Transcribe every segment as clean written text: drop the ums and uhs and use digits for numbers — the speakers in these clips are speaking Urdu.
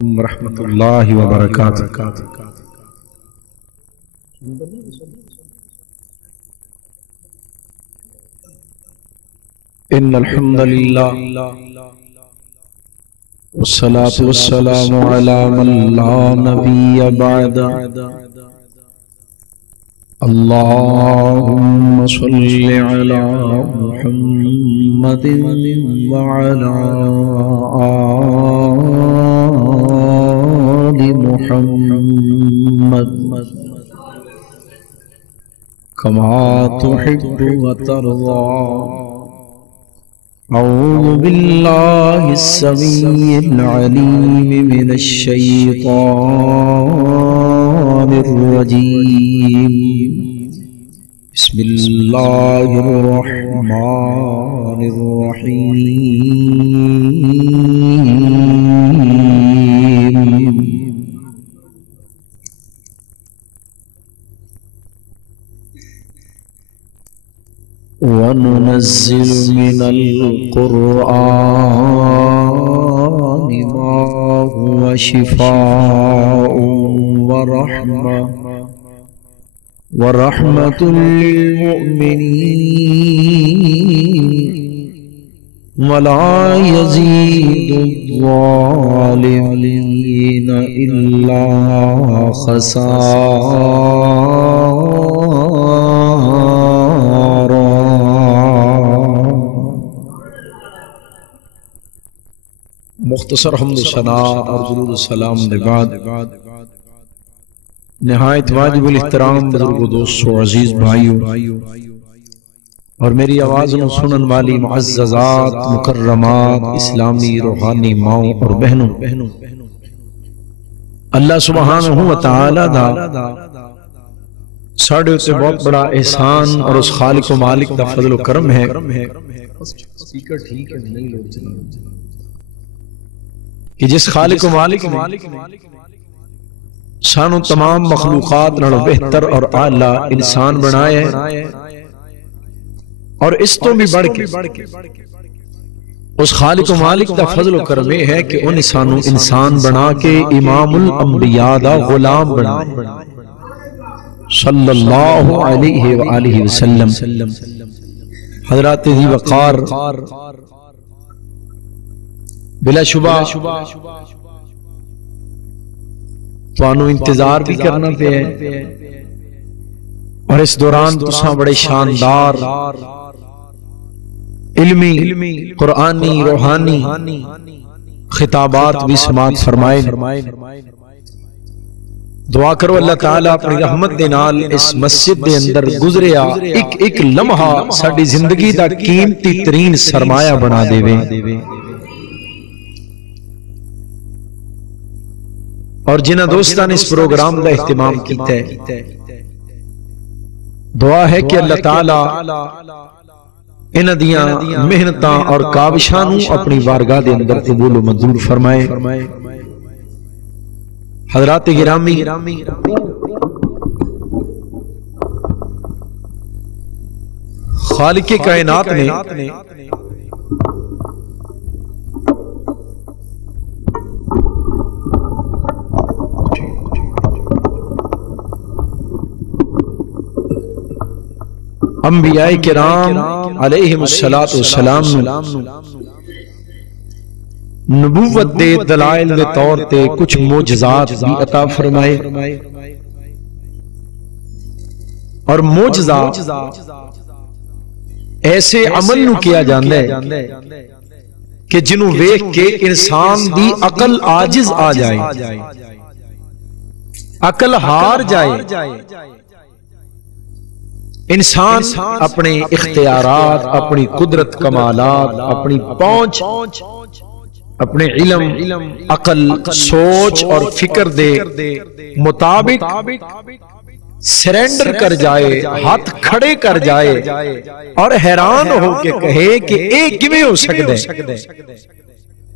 ورحمۃ اللہ وبرکاتہ۔ ان الحمد للہ والصلاة والسلام علی من لا نبی بعد، اللہم صل علی محمد وعلی آل محمد کما تحب وترضى۔ اعوذ باللہ السمیع العلیم من الشیطان الرجیم، بسم اللہ الرحمن الرحیم۔ وَنُنَزِّلُ مِنَ الْقُرْآنِ مَا هُوَ شِفَاءٌ وَرَحْمَةٌ لِّلْمُؤْمِنِينَ وَلَا يَزِيدُ الظَّالِمِينَ إِلَّا خَسَارًا۔ مختصر حمد و ثنا اور درود و سلام کے بعد نہایت واجب الاحترام بزرگ و دوست و عزیز بھائیوں اور میری آواز میں سنن والی معززات مکرمات اسلامی روحانی ماؤں اور بہنوں، اللہ سبحانہ و تعالی دا ساڑھے سے بہت بڑا احسان اور اس خالق و مالک دا فضل و کرم ہے کہ جس خالق و مالک نے سانو تمام مخلوقات نالوں بہتر اور اعلیٰ انسان بنائے، اور اس تو بھی بڑھ کے اس خالق و مالک دا فضل و کرم ہے کہ ان سانو انسان بنا کے امام الانبیاء دا غلام بنائے صلی اللہ علیہ وآلہ وسلم۔ حضرات ذی وقار، بلا شبہ توانو انتظار بھی کرنا پہ ہے، اور اس دوران تساں بڑے شاندار علمی قرآنی روحانی خطابات بھی سماعت فرمائے۔ دعا کرو اللہ تعالیٰ اپنی رحمت دے نال اس مسجد دے اندر گزریا ایک لمحہ ساڈی زندگی دا قیمتی ترین سرمایہ بنا دے وے، اور جنہ دوستان اس پروگرام دا اہتمام کیتا ہے، دعا ہے کہ اللہ تعالیٰ انہ دیاں محنتاں اور کاوشانوں اپنی بارگاہ دے اندر قبول و منظور فرمائے۔ حضرات گرامی، خالق کائنات نے انبیاء کرام علیہم السلام نبوت دے دلائل دے طور تے کچھ معجزات بھی عطا فرمائے، اور معجزہ ایسے عمل نو کیا جاندہ ہے کہ جنہوں ویکھ کے انسان دی عقل عاجز آ جائے، عقل ہار جائے، انسان اپنے اختیارات، اپنی قدرت کمالات، اپنی پہنچ، اپنے علم، عقل، سوچ اور فکر دے مطابق سرینڈر کر جائے، ہاتھ کھڑے کر جائے، اور حیران ہو کے کہے کہ ایک کیویں ہو سکتا ہے۔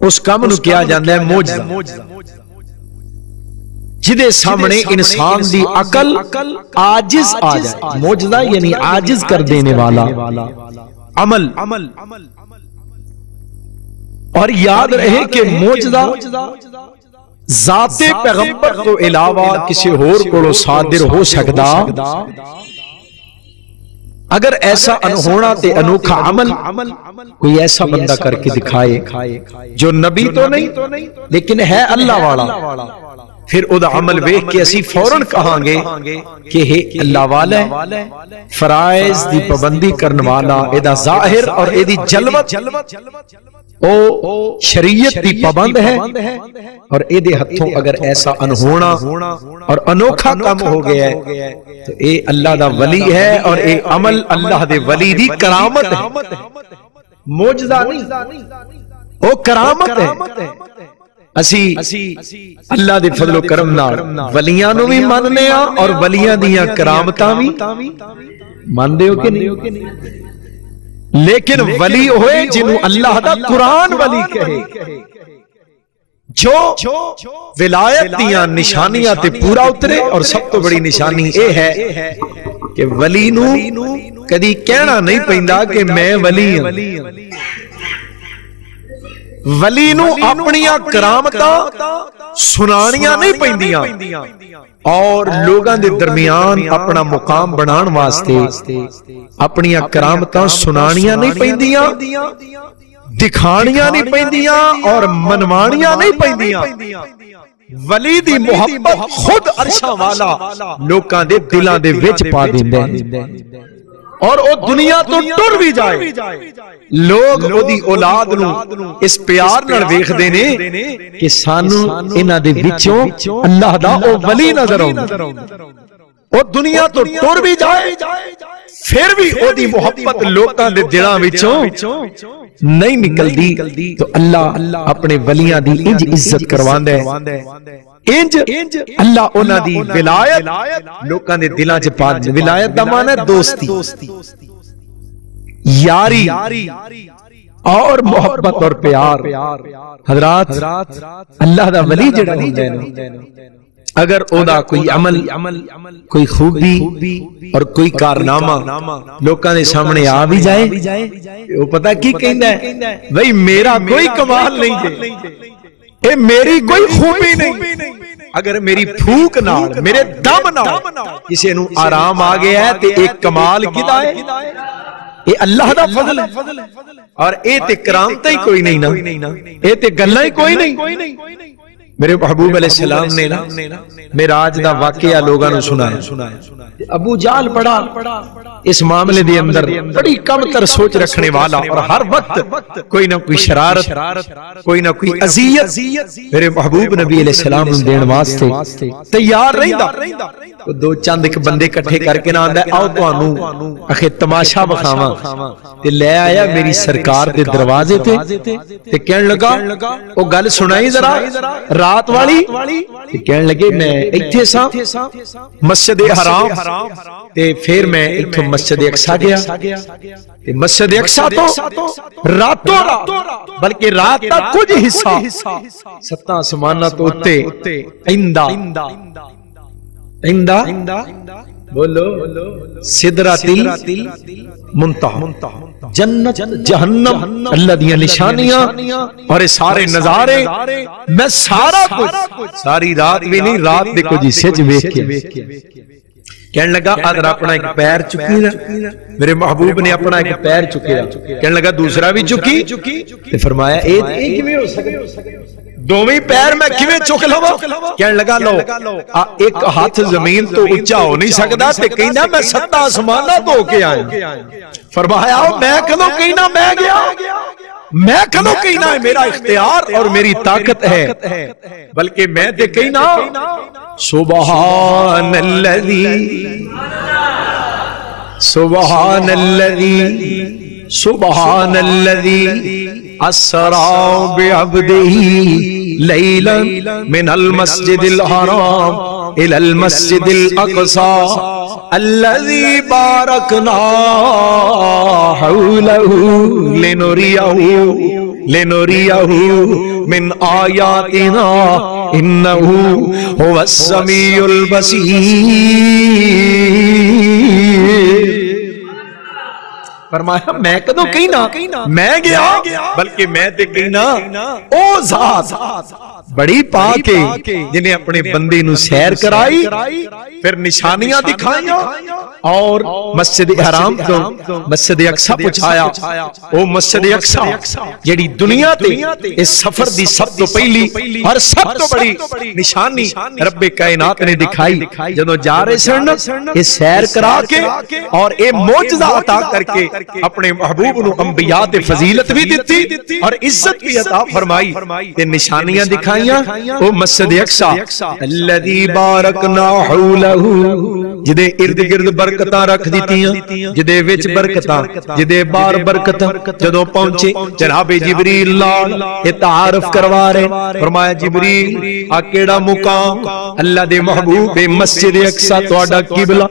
اس کام نو کیا جاندہ ہے معجزہ، جدے سامنے انسان دی عقل عاجز آ جائے۔ معجزہ یعنی عاجز کر دینے والا عمل، اور یاد رہے کہ معجزہ ذات پیغمبر تو علاوہ کسی اور کو صادر ہو سکدا اگر ایسا انہونا تے انوکھا عمل کوئی ایسا بندہ کر کے دکھائے جو نبی تو نہیں لیکن ہے اللہ والا، پھر او دا عمل ویکھ کے اسی فوراً کہاں گے کہ ہے اللہ والا ہے، فرائض دی پابندی کرنے والا، اے دا ظاہر اور اے دی جلوت او شریعت دی پابند ہے، اور اے دے ہتھوں اگر ایسا انہونا اور انوکھا کام ہو گیا ہے تو اے اللہ دا ولی ہے، اور اے عمل اللہ دے ولی دی کرامت ہے، معجزہ نہیں، او کرامت ہے۔ اسی اللہ دے فضل و کرم نال ولیاں نو بھی ماننے ہاں اور ولیاں دیاں کرامتاں بھی ماندے ہو کہ نہیں؟ لیکن ولی ہوئے جنہوں اللہ دا قرآن ولی کہے، جو ولایت دیاں نشانیاں تے پورا اترے، اور سب تو بڑی نشانی اے ہے کہ ولی نو کدی کہنا نہیں پیندا کہ میں ولی ہوں، ولی نو اپنیاں کرامتاں سنانیاں نہیں پیندیاں، اور لوگاں دے درمیان اپنا مقام بنان واسطے اپنیاں کرامتاں سنانیاں نہیں پیندیاں، دکھانیاں نہیں پیندیاں، اور منوانیاں نہیں پیندیاں۔ ولی دی محبت خود عرشاں والا لوکاں دے دلاں دے وچ پا دیندے، اور او دنیا تو ٹر بھی جائے، لوگ او دی اولاد نو اس پیار نال ویکھدے نے کہ سانو انہاں دے وچوں اللہ دا او ولی نظر آوندا، او دنیا تو ٹر بھی جائے پھر بھی او دی محبت لوکاں دے دلاں وچوں نہیں نکلدی، تو اللہ اپنے ولیاں دی انج عزت کرواندا ہے، انج اللہ انہاں دی ولایت لوکاں دے دلاں چ پا دے۔ ولایت دا معنی ہے دوستی، یاری اور محبت اور پیار۔ حضرات اللہ دا ولی جڑا ہوندا ہے، اگر او دا کوئی عمل، کوئی خوبی اور کوئی کارنامہ لوکاں دے سامنے آ بھی جائے، وہ پتہ کی کہندا ہے، بھئی میرا کوئی کمال نہیں ہے، اے میری کوئی خوبی نہیں، اگر میری پھوک نال، میرے دم نال کسی نو آرام آ گیا ہے تے ایک کمال کدا ہے؟ اے اللہ دا فضل ہے، اور اے تے کرامتاں ہی کوئی نہیں نا، اے تے گلاں ہی کوئی نہیں۔ میرے محبوب علیہ السلام نے معراج دا واقعہ لوگاں نو سنایا، ابو جہل بڑا اس معاملے دے اندر بڑی کم تر سوچ رکھنے والا، اور ہر وقت کوئی نہ کوئی شرارت، کوئی نہ کوئی اذیت میرے محبوب نبی علیہ السلام نو دین واسطے تیار رہندا۔ دو چند ایک بندے کٹھے کر کے نہ آندا ہے، آؤ تانوں اکھے تماشا بکھاواں، تے لے آیا میری سرکار دے دروازے تے کہن لگا او گل سنائی ذرا رات والی، تے کہن لگے میں ایتھے سا مسجد حرام، تے پھر میں ایتھوں مسجد اقصی گیا، تے مسجد اقصی تو راتوں رات، بلکہ رات دا کچھ حصہ ستاں آسماناں تو اتے عندہ بولو سدرۃ المنتہا، جنت جہنم اللہ دیاں نشانیاں اور سارے نظارے میں سارا کچھ ساری رات بھی نہیں، رات دے کچھ حصے وچ ویکھ کے کہنے لگا ادھر اپنا ایک پیر چکی نا، میرے محبوب نے اپنا ایک پیر چکیا، کہنے لگا دوسرا بھی چکی، تے فرمایا اے کیویں ہو سکدا، دوویں پیر میں کیویں چک لواں؟ کہنے لگا لو ایک ہاتھ زمین تو اونچا ہو نہیں سکدا، تے کہنا میں ستا آسماناں تو کے آیا۔ فرمایا میں کدوں کہنا میں گیا، میں کدوں کہنا ہے میرا اختیار اور میری طاقت ہے، بلکہ میں تے کہنا سبحان الذی سبحان الذی سبحان الذی اسرا بعبده لیلا من المسجد الحرام الى المسجد الاقصى الذي باركنا حوله لنريه من آياتنا إنه هو السميع البصير۔ فرمایا میں کدوں کہنا میں گیا، بلکہ میں تے کہنا او ذات بڑی پاک ہے جنہیں اپنے بندے نو سیر کرائی پھر نشانیاں دکھائیاں اور مسجد حرام تو مسجد اقصی پہنچایا. او مسجد اقصی جڑی دنیا تے اس سفر دی سب تو پہلی اور سب تو بڑی نشانی رب کائنات نے دکھائی جدوں جا رہے سن یہ سیر کرا کے اور اے معجزہ عطا کر کے اپنے محبوب نو انبیاء تے فضیلت بھی دیتی اور عزت بھی عطا فرمائی تے نشانیاں دکھائیاں. او مسجد اقصی الذی بارکنا حولہ جدے ارد گرد برکتاں رکھ دیتیاں جدے وچ برکتاں جدے بار برکتاں. جدوں پہنچے جناب جبریل لال یہ تعارف کروا رہے فرمایا جبریل آ کیڑا مقام اللہ دے محبوب مسجد اقصی تہاڈا قبلہ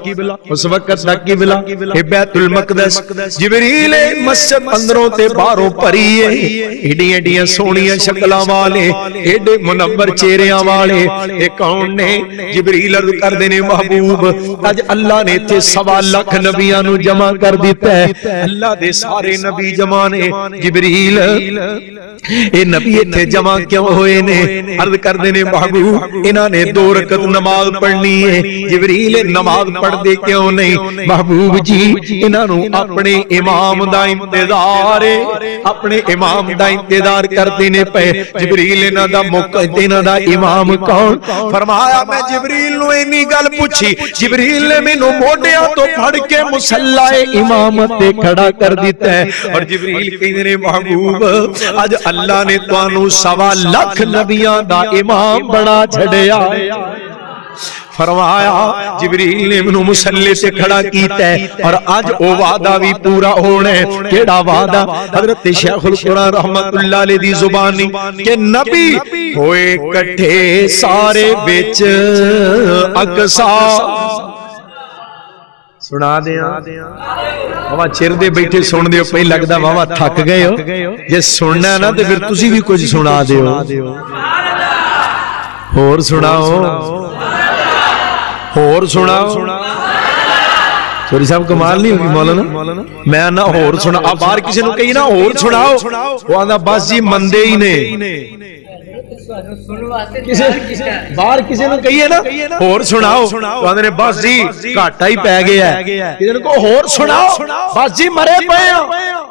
اس وقت دا قبلہ اے بیت المقدس. جبریل مسجد اندروں تے باہروں پری ہے ایڈیاں ایڈیاں سونیاں شکلاں والے ایڈے منور چہریاں والے اے کون نے؟ جبریل عرض کردے نے محبوب اج اللہ نے تے 1.25 لاکھ نبیاں نو جمع کر دیتا ہے. اللہ دے سارے نبی جمع نے. جبریل اے نبی اتنے جمع کیوں ہوئے نے؟ عرض کردے نے محبوب انہاں نے 2 رکعت نماز پڑھنی ہے. جبریل نماز پڑھ دے کیوں نہیں؟ محبوب جی انہاں نو اپنے امام دا انتظار ہے اپنے امام دا انتظار کردے نے پے. جبریل انہاں دا مقتدی انہاں دا امام کون؟ فرمایا میں جبریل نو اینی گل پوچھی جبریل نے مینوں موڈیاں تو پھڑ کے مصلی امامت تے کھڑا کر دیتا ہے اور جبریل کہندے نے محبوب اج اللہ نے تانوں 1.25 لاکھ نبیاں دا امام بنا چھڑیا. فرمایا جبریل نے منو مصلی سے کھڑا کیتا ہے اور آج او وعدہ بھی پورا ہونا ہے. کیڑا وعدہ؟ حضرت شیخ القرآن رحمت اللہ علیہ دی زبانی کہ نبی ہوئے کٹھے سارے بچ اقصی. سنا دیا واہ چر دے بیٹھے سن دیو پہی لگدا واہ تھک گئے ہو جے سننا ہے نا تو پھر تسی بھی کچھ سنا دیو اور سناؤ اور سناؤ. چوری صاحب کمال نہیں ہوگی مولانا میں نہ اور سنا آپ باہر کسی نے کہی نا اور سناؤ وہ آدھا بس جی مندے ہی نے باہر کسی نے کہی ہے نا اور سناؤ وہ آدھے بس جی گھاٹا ہی پہ گیا ہے کسی نے کہو اور سناؤ بس جی مرے پئے ہیں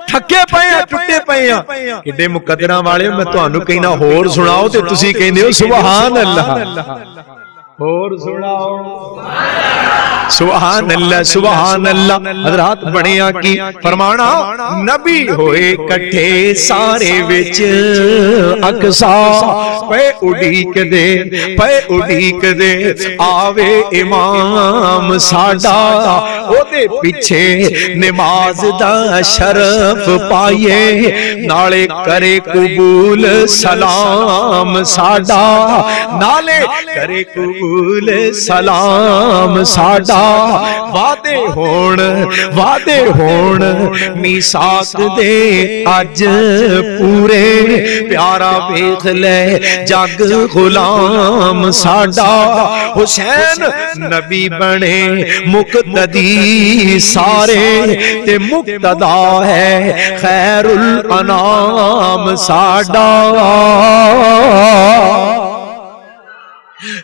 تھکے پئے ہیں ٹوٹے پئے ہیں. کڈے مقدراں والے میں تانوں کہنا اور سناؤ تے تسی کہندے ہو سبحان اللہ. اور سناؤ سبحان اللہ سبحان اللہ. حضرات بڑیاں کی فرمانا نبی ہوئے کٹھے سارے وچ اقصی پے اڈیک دے آوے امام ساڈا او دے پیچھے نماز دا شرف پائیے نالے کرے قبول سلام ساڈا نالے کرے قبول سلام ساڈا. وعدے ہون میثاق دے اج پورے پیارا ویکھ لے جگ غلام ساڈا. حسین نبی بنے مقتدی سارے تے مقتدا ہے خیر الانام ساڈا.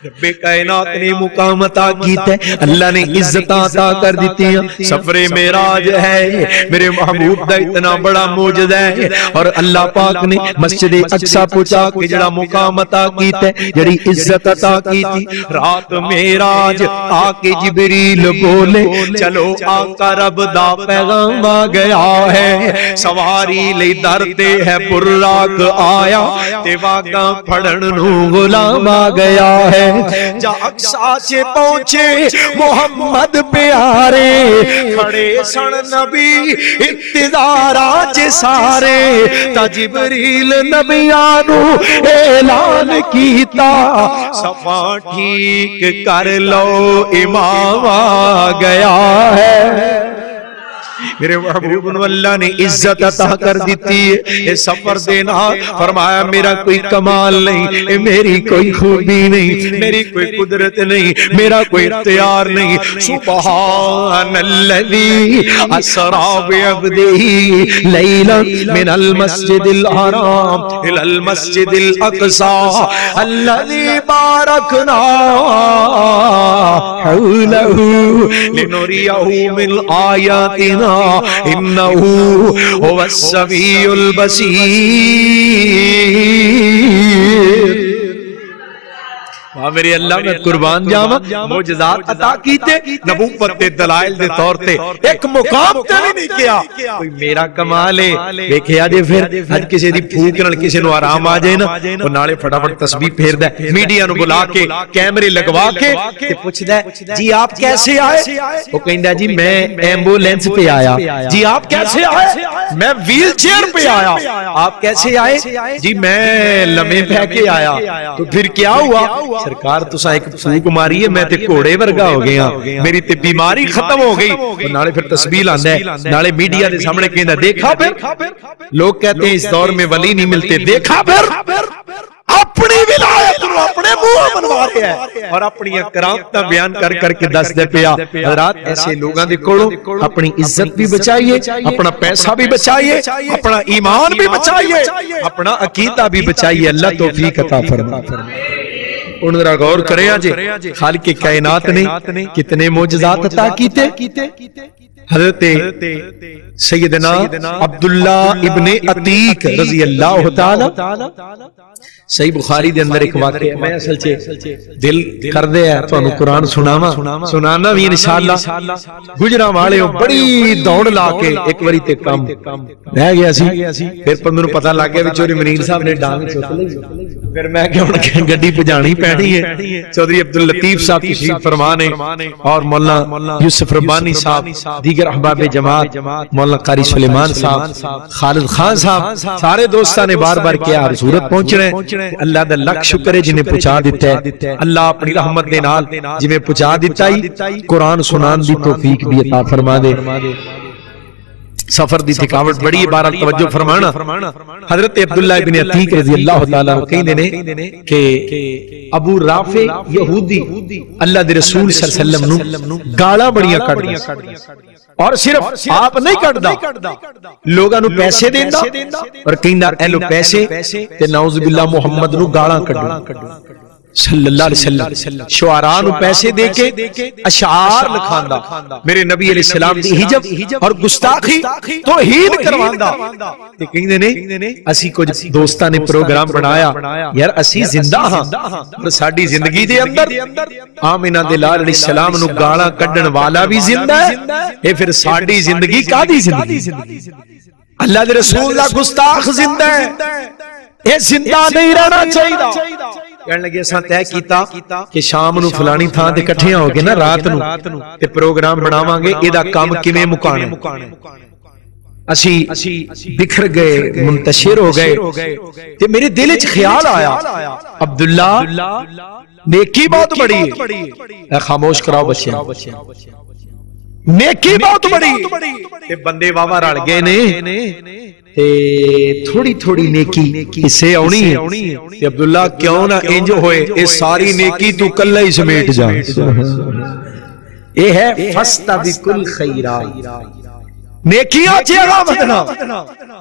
رب کائنات نے مقام عطا کیتا ہے اللہ نے عزت عطا کر دیتی ہیں. سفر معراج ہے میرے محبوب دا اتنا بڑا معجزہ ہے اور اللہ پاک نے مسجد اقصی پہنچا کے جڑا مقام عطا کیتا ہے جڑی عزت عطا کیتی. رات معراج آ کے جبریل بولے چلو آقا رب دا پیغام آ گیا ہے سواری لئی در تے ہے براق آیا تے واگاں پھڑن نو غلام آ گیا ہے. جا اقصی سے پہنچے محمد پیارے کھڑے سن نبی انتظارات سارے تا جبریل نبیانو اعلان کیتا صفا ٹھیک کر لو امام آ گیا ہے. میرے محبوب نو اللہ نے عزت عطا کر دیتی ہے یہ سفر دینا فرمایا میرا کوئی کمال نہیں میری کوئی خوبی نہیں میری کوئی قدرت نہیں میرا کوئی اختیار نہیں سبحان الذی اسرا بعبدہ لیلا من المسجد الحرام الى المسجد الاقصى الذي باركنا حوله لنريه من آياتنا إنه هو السميع البصير میرے اللہ میں قربان جاواں معجزات عطا کیتے نبوت دے دلائل دے طور تے ایک مقام تے نہیں کیا کوئی میرا کمال ہے دیکھیا جے پھر اج کسی دی پھوک نال کسی نو آرام آ جائے نا او نالے فٹافٹ تسبیح پھیردا ہے میڈیا نو بلا کے کیمرے لگوا کے تے پوچھدا ہے جی آپ کیسے آئے او کہندا جی میں ایمبولینس پہ آیا جی آپ کیسے آئے میں ویل چیئر پہ آیا آپ کیسے آئے جی میں لمحے پہ کے آیا تو پھر کیا ہوا سرکار تسا ایک پھوک ماری ہے میں تے گھوڑے ورگا ہو گیا میری تے بیماری ختم ہو گئی نالے پھر تسبیح لاندا ہے نالے میڈیا دے سامنے کہندا دیکھا پھر لوگ کہتے ہیں اس دور میں ولی نہیں ملتے دیکھا پھر اپنی ولایت نو اپنے منہ منوا رہا ہے اور اپنی کرامتاں بیان کر کر کے دس دے پیا حضرات ایسے لوگاں دے کولوں اپنی عزت بھی بچائیے اپنا پیسہ بھی بچائیے اپنا ایمان بھی بچائیے اپنا عقیدہ بھی بچائیے اللہ توفیق عطا فرمائے ان ذرا غور کریں آجے خالق کائنات نے کتنے معجزات عطا کیتے حضرت سیدنا عبداللہ ابن عتیق رضی اللہ تعالی صحیح بخاری دے اندر ایک واقعہ ہے میں اصل چے دل کر دے ہے تو انہوں قرآن سنانا بھی انشاءاللہ گجرہ والے ہوں بڑی دوڑ لا کے ایک وری تے کام رہ گیا سی پھر پر میں پتہ لگ گیا چوری منیر صاحب نے ڈانگ چوک لئی پھر میں کہ گڈی پجانی پہنی ہے چودھری عبداللطیف صاحب تشریف فرمانے اور مولانا یوسف ربانی صاحب دیگر احباب جماعت مولانا قاری سلیمان صاحب خالد خان صاحب سارے دوستاں نے بار بار کیا اور صورت پہنچ رہے ہیں اللہ دا لکھ شکر ہے جنہیں پہنچا دیتا ہے اللہ اپنی رحمت دے نال جنہیں پہنچا دیتا ہی قرآن سنان دی توفیق بھی عطا فرما دے سفر دی تھکاوٹ بڑی بارہ توجہ فرمانا حضرت عبداللہ ابن عتیق رضی اللہ تعالیٰ کہیں دینے کہ ابو رافع یہودی اللہ دے رسول صلی اللہ علیہ وسلم گالا بڑیاں کٹ دیا اور صرف آپ نہیں کٹ دا لوگاں نو پیسے دیندہ اور کہیں دا اہلو پیسے تے نعوذ باللہ محمد نو گالا کٹ دو صلی اللہ علیہ وسلم شعراء نو پیسے دے کے اشعار لکھاندہ میرے نبی علیہ السلام دی حجب اور گستاخی توہین کرواندہ کہیں دینے اسی کچھ دوستہ نے پروگرام بنایا یار اسی زندہ ہاں اور ساڑھی زندگی دے اندر آمینہ دلال علیہ السلام نو گالا کڈن والا بھی زندہ ہے اے پھر ساڑھی زندگی کا دی زندگی اللہ دے رسول اللہ گستاخ زندہ ہے اے زندہ نہیں رہنا چاہیے کہنے لگے اساں طے کیتا کہ شام نو فلانی تھاں تے کٹھیاں ہو گے نا رات نو تے پروگرام بناواں گے اے دا کام کیویں مکانا اسی بکھر گئے منتشر ہو گئے تے میرے دل وچ خیال آیا عبداللہ نیکی بہت بڑی ہے خاموش کراؤ بچے نیکی بہت بڑی تے بندے واوا رل گئے نے تھوڑی تھوڑی نیکی اسے آنی ہے عبداللہ کیوں نہ انج ہوئے اس ساری نیکی تو کلہ ہی سمیٹ جائے یہ ہے فَاسْتَبِقُوا الْخَيْرَاتِ نیکیاں چیغا بدنا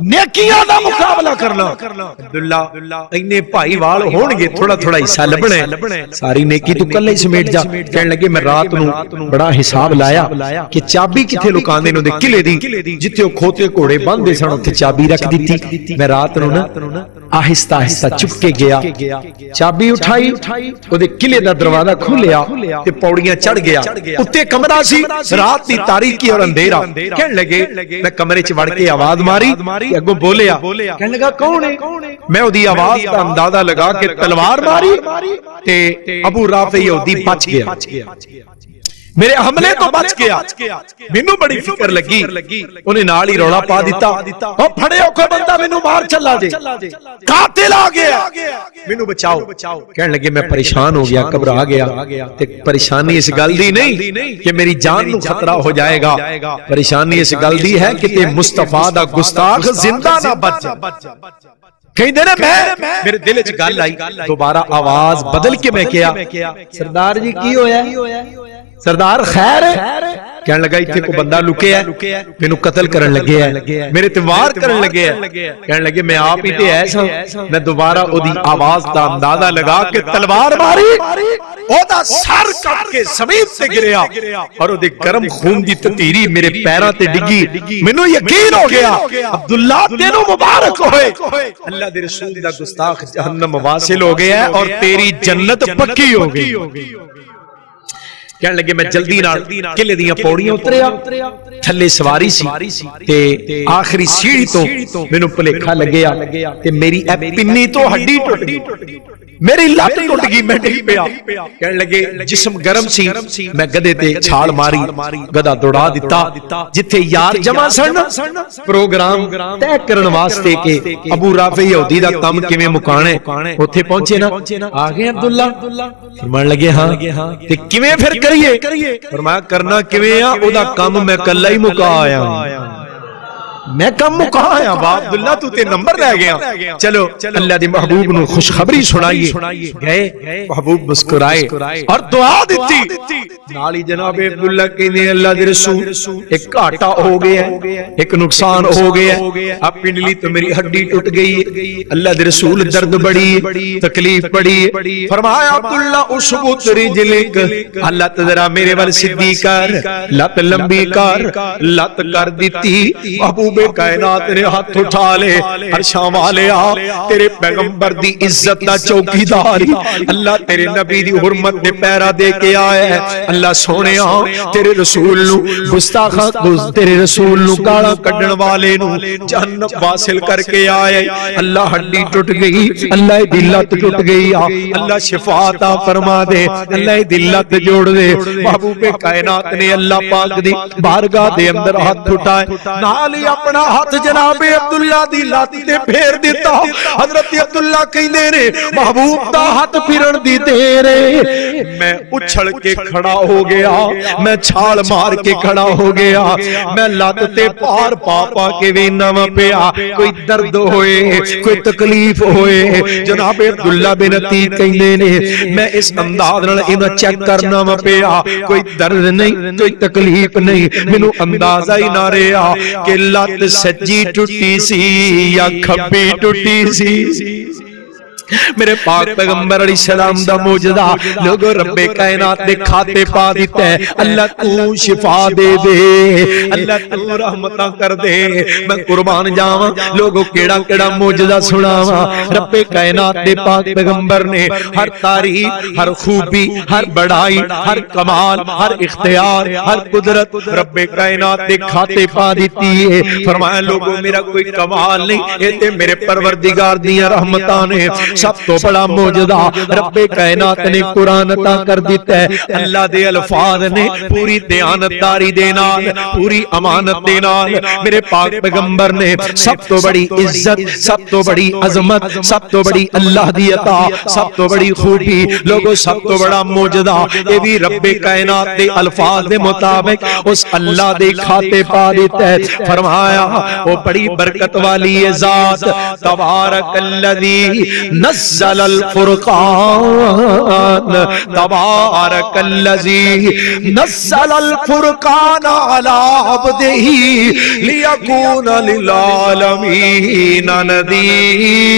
نیکیاں دا مقابلہ کرنا عبداللہ اینے بھائی وال ہونگے تھوڑا تھوڑا حصہ لبنے ساری نیکی تو کل ہی سمیٹ جا کہنے لگے میں رات نو بڑا حساب لایا کہ چابی کتھے لکاندے نو دے کلے دی جتے ہو کھوتے کوڑے باندے سنو تھے چابی رکھ دی تھی میں رات نو نا آہستہ آہستہ چپ کے گیا چابی اٹھائی وہ دے کلے دا دروازہ کھولیا تے پوڑیاں چڑھ گیا اتے کمرہ سی رات دی تاریکی اور اندھیرا کہنے لگے میں کمرے چ وڑ کے آواز ماری اگوں بولیا کہنے لگا کون ہے میں اودی آواز دا اندازہ لگا کے تلوار ماری تے ابو رافع یہودی بچ گیا میرے حملے تو بچ گیا، مینوں بڑی فکر لگی، انہیں نال ہی رولا پا دیتا، او پھڑے ہو کوئی بندہ مینوں مار چلا جے، قاتل آ گیا، مینوں بچاؤ۔ کہنے لگے میں پریشان ہو گیا، گھبرا گیا، تے پریشانی اس گل دی نہیں کہ میری جان نو خطرہ ہو جائے گا، پریشانی اس گل دی ہے کہ تے مصطفیٰ دا گستاخ زندہ نہ بچ جائے۔ کہیں دینا میں میرے دل وچ گل آئی، دوبارہ آواز بدل کے میں کیا، سردار جی کی ہویا ہے؟ سردار خیر ہے؟ کہنے لگا اتنے کو بندہ لکے ہے، میں نو قتل کرن لگے ہے، میرے تیوار کرن لگے ہے۔ کہنے لگے میں آپ ہی تے ایسا، میں دوبارہ او دی آواز دا اندازہ لگا کے تلوار ماری، او دا سر کٹ کے زمین تے گریا، اور او دے گرم خون دی تتیری میرے پیراں تے ڈگی، مینوں یقین ہو گیا عبداللہ تینوں مبارک ہوئے، اللہ دے رسول دا گستاخ جہنم واصل ہو گیا ہے اور تیری جنت پکی ہو گئی۔ کہنے لگے میں جلدی نال قلعے دیاں پوڑیاں اتریا، تھلے سواری سی تے آخری سیڑھی تو مینوں بھلیکھا لگیا تے میری اے پنی تو ہڈی ٹوٹ گئی، میری لت ٹوٹ گئی، میں ڈگ پیا۔ کہنے لگے جسم گرم سی، میں گدے تے چھال ماری، گدا دوڑا دیتا، جتھے یار جمع سن پروگرام طے کرن واسطے کہ ابو رافع یہودی دا کم کیویں مکانے، اوتھے پہنچے نا، آ گئے عبداللہ؟ فرمان لگے ہاں، تے کیویں پھر کریے؟ فرمایا کرنا کیویں آ، او دا کم میں کلا ہی مکا آیا ہوں، میں کم مکا آیا، عبداللہ تو تے نمبر رہ گیا، چلو اللہ دی محبوب نو خوشخبری سنائیے۔ گئے محبوب مسکرائے اور دعا دیتی، نالی جناب عبداللہ کہنے اللہ دے رسول ایک گھاٹا ہو گیا ہے، ایک نقصان ہو گیا ہے، اب پنڈلی تو میری ہڈی ٹوٹ گئی ہے، اللہ دے رسول درد بڑی تکلیف بڑی، فرمایا عبداللہ اسبت رجلک، اللہ تذرا میرے وال سدھی کر، لت لمبی کر، لت کر دیتی، محبوب کائنات نے ہاتھ اٹھا لے، عرشاں والے آ تیرے پیغمبر دی عزت دا چوکی داری، اللہ تیرے نبی دی حرمت دے پیرا دے کے آئے ہیں، اللہ سونے آ تیرے رسول نو گستاخا تیرے رسول نو گاڑا کڈن والے نو جہنم واصل کر کے آئے، اللہ ہڈی ٹوٹ گئی، اللہ دلت ٹوٹ گئی، اللہ شفا عطا فرما دے، اللہ دلت جوڑ دے۔ محبوب کائنات نے اللہ پاک دی بارگاہ دے اندر ہاتھ اٹھائے، نالی اپنا ہاتھ جناب عبداللہ دی لات تے پھیر دیتا، حضرت عبداللہ کہندے نے محبوب دا ہاتھ پھرن دی تیرے، میں اچھل کے کھڑا ہو گیا، میں چھال مار کے کھڑا ہو گیا، میں لات تے پار پاپا کے وینہ پیا، کوئی درد ہوئے کوئی تکلیف ہوئے، جناب عبداللہ بن عتیق کہندے نے میں اس انداز نال انہاں چیک کرنا پیا، کوئی درد نہیں کوئی تکلیف نہیں، مینوں اندازہ ہی نہ رہا کہ لت سجی ٹوٹی سی یا کھبی ٹوٹی سی۔ میرے پاک پیغمبر علیہ السلام دا موجزہ لوگوں رب کائنات دے کھاتے پا دیتا ہے، اللہ تو شفا دے دے، اللہ تو رحمتہ کر دے، میں قربان جاواں لوگوں کیڑا موجزہ سناواں، رب کائنات دے پاک پیغمبر نے ہر تعریف ہر خوبی ہر بڑائی ہر کمال ہر اختیار ہر قدرت رب کائنات دے کھاتے پا دیتی ہے۔ فرمایا لوگوں میرا کوئی کمال نہیں، یہ تے میرے پروردگار دیاں رحمتاں نے، سب تو بڑا موجزہ رب کائنات نے قرآن عطا کر دیتا ہے، اللہ دے الفاظ نے پوری دیانتداری دے نال پوری امانت دے نال میرے پاک پیغمبر نے سب تو بڑی عزت سب تو بڑی عظمت سب تو بڑی اللہ دی عطا سب تو بڑی خوبی لوگوں سب تو بڑا موجزہ یہ بھی رب کائنات دے الفاظ دے مطابق اس اللہ دے کھاتے پا دیتا ہے۔ فرمایا وہ بڑی برکت والی ذات تبارک الذی نزل الفرقان تبارک الذی نزل الفرقان علی عبدہ لیکون للعالمین نذیرا۔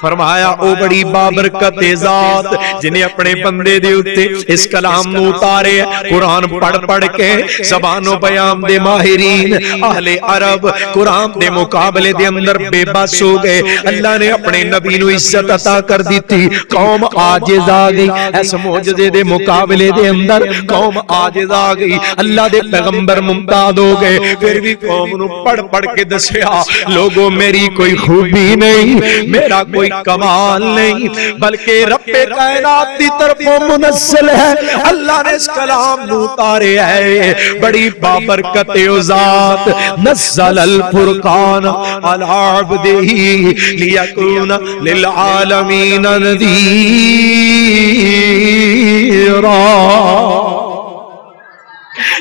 فرمایا او بڑی بابرکت ذات جنہیں اپنے بندے دے اتے اس کلام نو اتارے قرآن پڑھ کے زبان و بیان دے ماہرین اہل عرب قرآن دے مقابلے دے اندر بے بس ہو گئے، اللہ نے اپنے نبی نو عزت عطا کر دیتی، قوم عاجز آ گئی، اس معجزے دے مقابلے دے اندر قوم عاجز آ گئی، اللہ دے پیغمبر ممتاز ہو گئے، پھر بھی قوم نو پڑھ کے دسیا لوگوں میری کوئی خوبی نہیں، میرا کوئی کمال نہیں بلکہ رب کائنات دی طرفوں منزل ہے اللہ نے اس کلام نو اتارے ہے بڑی بابرکت او ذات نزل الفرقان علی عبدہ لیکون للعالمین نذیرا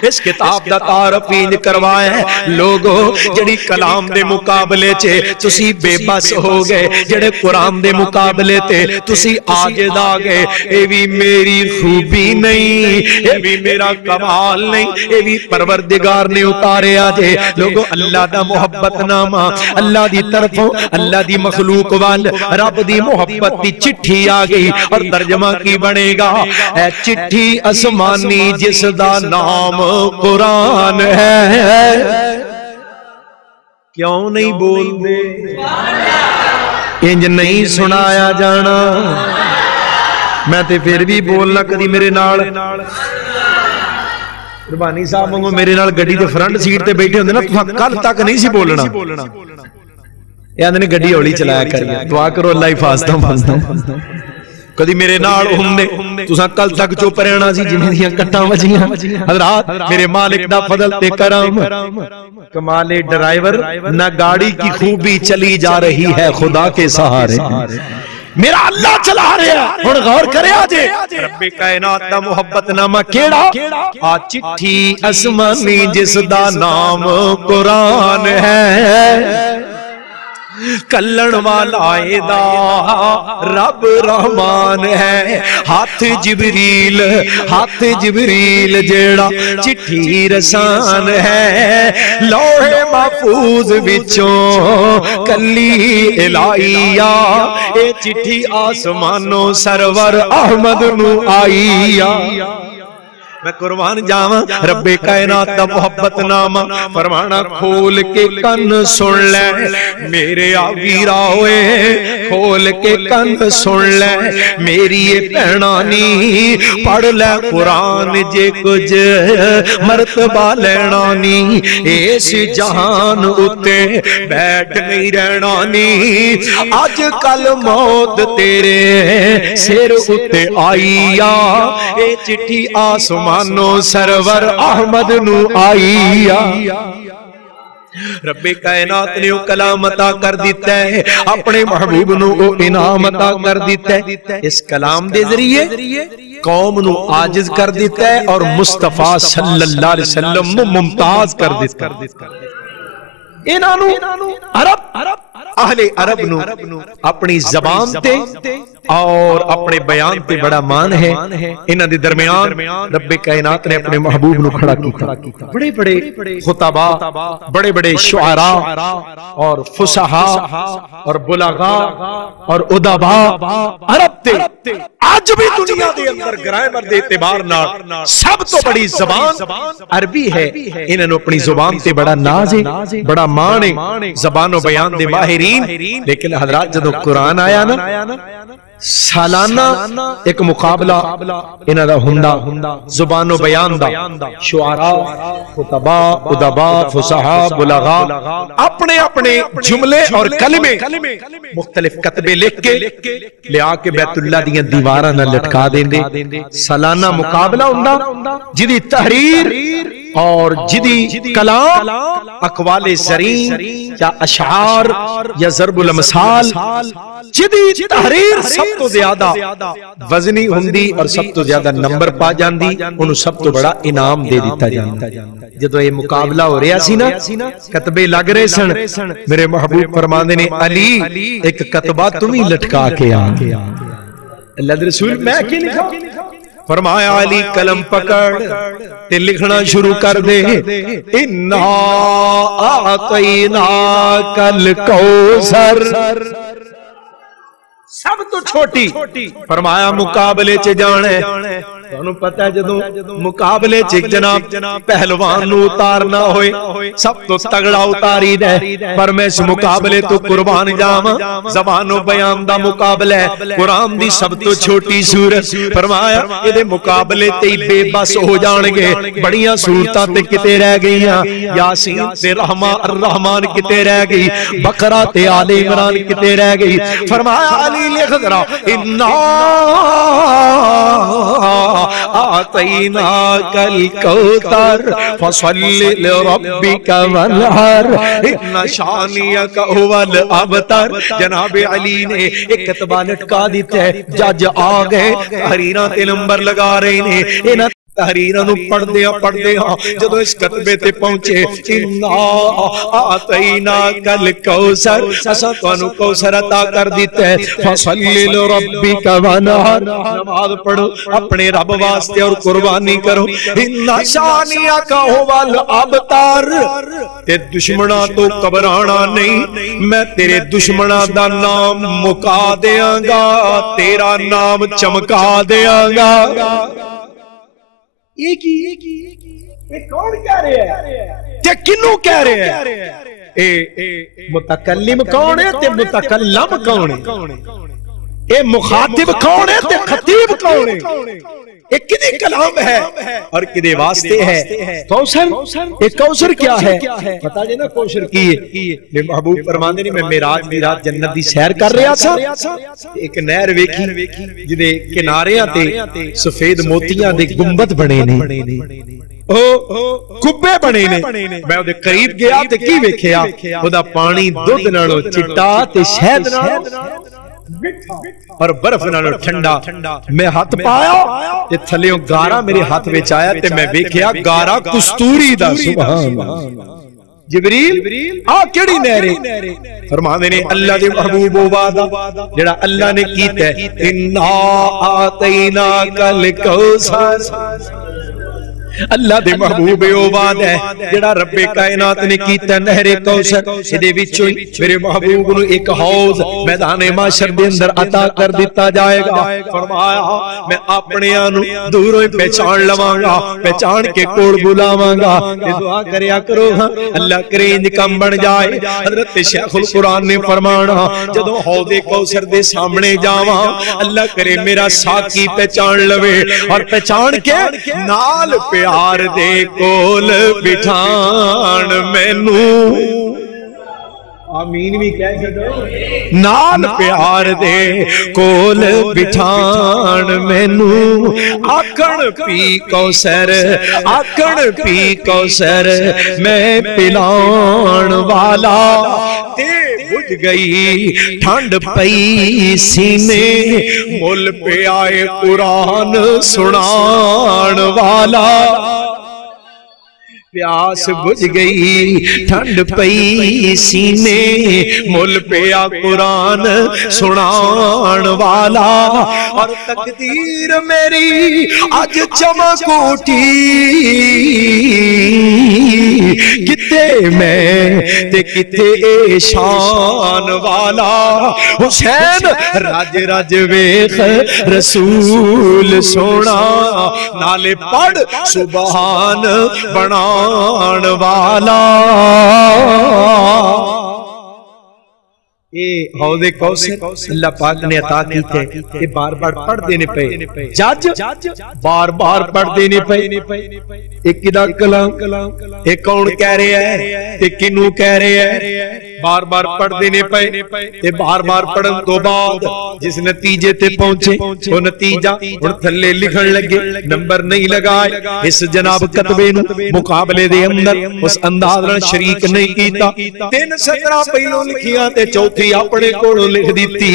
اس کتاب دا تعارف ہی کروایا ہے لوگو جڑی کلام دے مقابلے چے تسی بے بس ہو گئے جڑے قرآن دے مقابلے تے تسی عاجز آ گئے اے بھی میری خوبی نہیں اے بھی میرا کمال نہیں اے بھی پروردگار نے اتارے آجے لوگو اللہ دا محبت نامہ اللہ دی طرفوں اللہ دی مخلوق وال رب دی محبت دی چٹھی آ گئی اور ترجمہ کی بنے گا اے چٹھی اسمانی جس دا نام قرآن ہے کیوں نہیں بول دے انج نہیں سنایا جانا میں تے پھر بھی بولنا کدی میرے نال ربانی صاحب مانگو میرے نال گڈی دے فرنٹ سیٹ تے بیٹھے ہوندے نا تساں کل تک نہیں سی بولنا یہ آندے نے گڈی ہولی چلایا کریے دعا کرو اللہ حفاظتاں بندا کدی میرے نال ہوندے تساں کل تک چپ رہنا سی جنہیں دیاں کٹاں وجیاں حضرات میرے مالک دا فضل تے کرم کمال ڈرائیور نہ گاڑی کی خوبی چلی جا رہی ہے خدا کے سہارے میرا اللہ چلا رہا ہے ہن غور کرے آجے رب کائنات دا محبت نامہ کیڑا آ چٹھی اسمانی جس دا نام قرآن ہے کلن والا دا رب رحمان ہے ہاتھ جبریل جیڑا چٹھی رسان ہے لوح محفوظ وچوں کلی الہیہ اے چٹھی آسمانوں سرور احمد نو آئیہ میں قربان جاواں رب کائنات دا محبت نامہ فرمانا کھول کے کن سن لے میرے آویرا ہوئے کھول کے کن سن لے میری یہ پہنانی پڑھ لے قرآن جے کچھ مرتبہ لینانی اس جہان اتے بیٹھ نہیں رہنانی آج کل موت تیرے سر اتے آئیا اے چٹھی آسمان مانو سرور احمد نو آئیا رب کائنات نے کلام عطا کر دیتا ہے اپنے محبوب نو انعام عطا کر دیتا ہے اس کلام دے ذریعے قوم نو عاجز کر دیتا ہے اور مصطفیٰ صلی اللہ علیہ وسلم نو ممتاز کر دیتا ہے انہوں اہل عرب نو اپنی زبان تے اور اپنے بیان تے بڑا مان ہے انہاں دے درمیان رب کائنات نے اپنے محبوب نو کھڑا کیتا بڑے بڑے خطباء بڑے بڑے شعراء اور فصحاء اور بلغاء اور ادباء عرب تے آج بھی دنیا دے اندر گرامر دے اعتبار نال سب تو بڑی زبان عربی ہے انہاں نو اپنی زبان تے بڑا ناز ہے بڑا مان ہے زبان و بیان دے ماہرین لیکن حضرات جدو قرآن آیا نا سالانہ ایک مقابلہ انہاں دا ہندا زبان و بیان دا شعراء خطباء ادباء فصحاء بلغاء اپنے اپنے جملے اور کلمے مختلف کتبے لکھ کے لے آ کے بیت اللہ دیاں دیواراں نہ لٹکا دیندے سالانہ مقابلہ ہندا جدی تحریر اور جدی کلام اقوال زرین یا اشعار یا ضرب الامثال جدی تحریر سب تو زیادہ وزنی ہندی اور سب تو زیادہ نمبر پا جاندی انہوں سب تو بڑا انعام دے دیتا جاندی جدو یہ مقابلہ ہو رہا سی نا کتبے لگ رہے سن میرے محبوب فرماندے نے علی ایک کتبہ تمہیں لٹکا کے اللہ دے رسول میں کی لکھا فرمایا علی قلم پکڑ تے لکھنا شروع کر دے اِنَّا أَعْطَيْنَاكَ الْكَوْثَرَ سب تو چھوٹی فرمایا مقابلے چ جانے تانوں پتہ ہے جدوں مقابلے چ جناب پہلوان نو اتارنا ہوئے سب تو تگڑا اتاری دے، پر میں اس مقابلے تو قربان جاواں، زبان و بیان دا مقابلہ ہے، قرآن دی سب تو چھوٹی سورت، فرمایا اے مقابلے تے بے بس ہو جان گے، بڑیاں سورتاں تے کتے رہ گئیاں، یاسین تے الرحمن کتے رہ گئی، بقرہ تے آل عمران کتے رہ گئی، فرمایا علی لکھ ذرا انا آتیناک الکوثر فصل لربک وانحر ان شانیک هو الابتر۔ جناب علی نے ایک کتبہ لٹکا دیتا ہے، جج آ گئے، تحریراں تے نمبر لگا رہے نے، انہاں تحریراں نو پڑھ دیاں جدوں اس کتبے تے پہنچے انا آتیناک الکوثر، اساں تانوں کوثر عطا کر دیتا ہے، فصل لربک وانحر، نماز پڑھو اپنے رب واسطے اور قربانی کرو، ان شانیک هو الابتر، تے دشمناں تو گھبرانا نہیں، میں تیرے دشمناں دا نام مکا دیاں گا، تیرا نام چمکا دیاں گا۔ یہ کون کہہ رہے ہیں؟ تے کنوں کہہ رہے ہیں؟ اے متکلم کون ہے تے متکلم کون ہے؟ اے مخاطب کون ہے تے خطیب کون ہے؟ ایک کدی کلام ہے اور کدی واسطے ہے۔ کوثر، ایک کوثر کیا ہے؟ پتا جی نا کوثر کی ہے؟ میں محبوب فرماندے نے میں معراج دی رات جنت دی سیر کر رہا تھا، ایک نہر ویکھی جدے کناریاں تے سفید موتیاں دے گنبد بنے نے، کبے بنے نے، میں اودے قریب گیا تے کی ویکھیا؟ اودہ پانی دودھ نالوں چٹا تے شہد نالوں اور برف نالوں ٹھنڈا، میں ہاتھ پایا تے تھلیوں گارا میرے ہاتھ وچ آیا تے میں ویکھیا گارا کستوری دا، سبحان اللہ۔ جبریل آ کیڑی نہر ہے؟ فرماندے نے اللہ دے محبوب وعدہ جڑا اللہ نے کیتا ہے، انا آتیناک الکوثر، اللہ دے محبوب اوباد ہے جڑا رب کائنات نے کیتا نہر کوثر، دے وچوں میرے محبوب نو ایک حوض میدان محشر دے اندر عطا کر دیتا جائے گا۔ فرمایا میں اپنے نو دوروں پہچان لواں گا، پہچان کے کول بلاواں گا، دعا کریا کرو ہاں اللہ کرے انج کم بن جائے۔ حضرت شیخ القرآن نے فرمانا جدوں حوض کوثر دے سامنے جاواں اللہ کرے میرا ساقی پہچان لوے اور پہچان کے نال پیار دے کول بٹھان مینوں، آمین بھی کہہ چھڈو، نال پیار دے کول بٹھان مینوں، آکھن پی کوثر، آکھن پی کوثر، میں پلان والا تے بجھ گئی ٹھنڈ پئی سینے، مل پہ آئے قرآن سنان والا، پیاس بجھ گئی ٹھنڈ پئی سینے، مل پیا قرآن سنان والا، اور تقدیر میری اج چمک اٹھی، کتے میں تے کتے شان والا، حسین رج رج ویخ رسول سونا، نالے پڑھ سبحان بنان والا۔ اے حوض کوثر اللہ پاک نے عطا کیتے، یہ بار بار پڑھ دینے پہ، جج بار بار پڑھ دینے پہ، ایک کدا کلام، ایک کون کہہ رہے ہیں، ایک کنوں کہہ رہے ہیں، بار بار پڑھ دینے پہ، بار بار پڑھن تو بعد جس نتیجے تے پہنچے وہ نتیجہ اور تھلے لکھن لگے، نمبر نہیں لگائے، اس جناب کتبے نو مقابلے دے اندر اس انداز نال شریک نہیں کیتا، 3 سطرہ پہلوں لکھیاں تے چوتھی اپنے کولوں لکھ دیتی،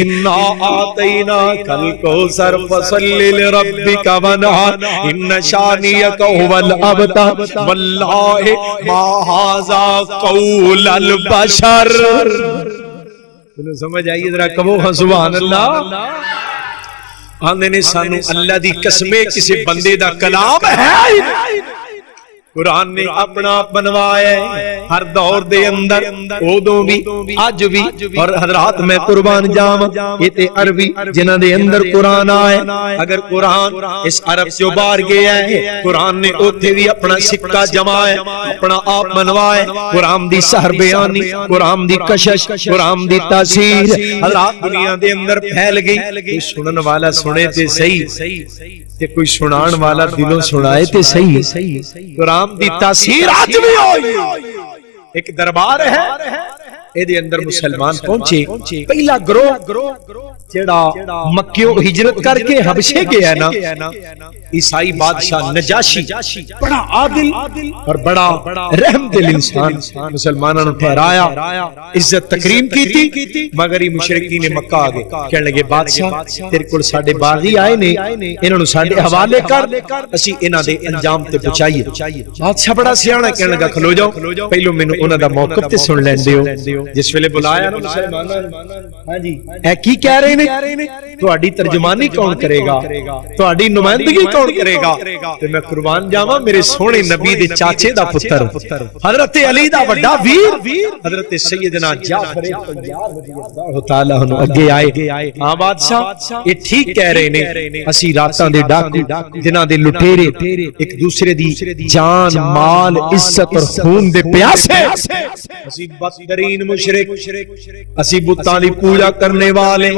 انا آتیناک الکوثر فصل لربک وانحر ان شانیک هو الابتر واللہ ما ھذا قول البشر۔ سمجھ آئیے ذرا کہو سبحان اللہ۔ آندے نے سانو اللہ دی قسمیں کسی بندے دا کلام ہے، قرآن نے اپنا آپ بنوایا ہے ہر دور دے اندر اودوں بھی آج بھی اور حضرات میں قربان جاواں یہ تے عربی جنہاں دے اندر قرآن آئے اگر قرآن اس عرب سے باہر گیا ہے قرآن نے اوتھے بھی اپنا سکہ جمایا اپنا آپ بنوایا قرآن دی سحر بیانی قرآن دی کشش قرآن دی تاثیر حضرات دنیا دے اندر پھیل گئی کوئی سنن والا سنے تے صحیح کہ کوئی سنان والا دلوں سنائے تے صحیح قرآن دی تاثیر آج بھی ہوئی ایک دربار ہے اے دے اندر مسلمان پہنچے پہلا گروہ جڑا مکیوں ہجرت کر کے حبشے گیا ہے نا عیسائی بادشاہ نجاشی بڑا عادل اور بڑا رحم دل انسان مسلمانوں نے ٹھہرایا عزت تکریم کی تھی مگر یہ مشرکین مکہ آگے کہنے لگے بادشاہ تیرے کول ساڈے باغی آئے نے انہوں نے ساڈے حوالے کر اسی انہاں دے انجام تے پہنچائیے بادشاہ بڑا سیاںا کہنے لگا کھلو جاؤ پہلو مینوں انہاں دا موقف تے سن لین دیو جس ویلے بلایا نا مسلماناں ہاں جی اے کی کہہ رہے نے تہاڈی ترجمانی کون کرے گا تہاڈی نمائندگی کون کرے گا تے میں قربان جاواں میرے سونے نبی دے چاچے دا پتر حضرت علی دا بڑا ویر حضرت سیدنا جعفر طیار رضی اللہ تعالی عنہ اگے آئے ہاں بادشاہ یہ ٹھیک کہہ رہے نے اسی راتاں دے ڈاکو جنہاں دے لٹیرے ایک دوسرے دی جان مال عزت اور خون دے پیاسے اسی بدترین مشرک اسی بتاں دی پوجا کرنے والے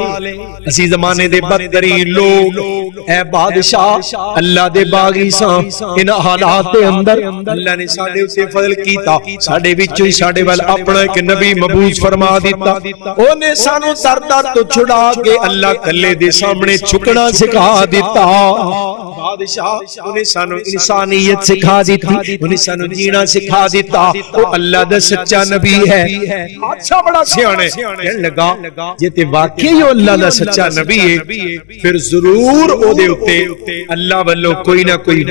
اسی زمانے دے بدترین لوگ اے بادشاہ اللہ دے باغی ساں ان حالات دے اندر اللہ نے ساڈے اتے فضل کیتا ساڈے وچوں ہی ساڈے ول اپنا ایک نبی مبعوث فرما دیتا اونے سانو در تو چھڑا کے اللہ کلے دے سامنے جھکنا سکھا دیتا بادشاہ انہیں سانو انسانیت سکھا دیتی انہیں سانو جینا سکھا دیتا وہ اللہ دا سچا نبی ہے اچھا بڑا سیانے کہنے لگا جیتے واقعی اللہ دا سچا نبی ہے پھر ضرور او دے اتے اللہ والو کوئی نہ کوئی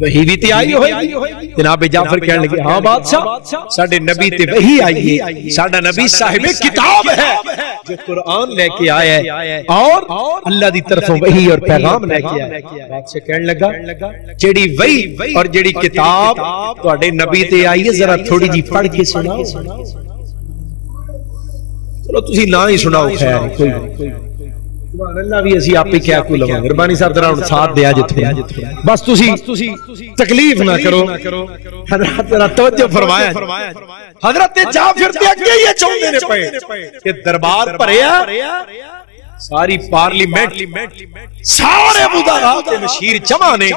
وہی بھی تے آئی ہوئی جناب جعفر کہنے لگے ہاں بادشاہ ساڑھے نبی تے وہی آئی ہے ساڑھا نبی صاحب کتاب ہے جو قرآن لے کے آیا ہے اور اللہ دی طرفوں وہی اور پیغام لے کے آیا ہے بادشاہ کہنے لگا جیڑی وہی اور جیڑی کتاب توڑے نبی تے آئی ہے ذرا تھوڑی جی پڑھ کے سناؤ چلو تسی نہ ہی سناؤ خیر کوئی سبحان اللہ بھی اسی آپ پہ کیا کو لگا مہربانی صاحب ذرا ساتھ دیا جتھے بس تسی تکلیف نہ کرو حضرت ذرا توجہ فرمایا حضرت جعفر تے اگے یہ چاہندے نے پئے کہ دربار بھریا ساری پارلیمنٹ سارے وزراء تے مشیر جمع نے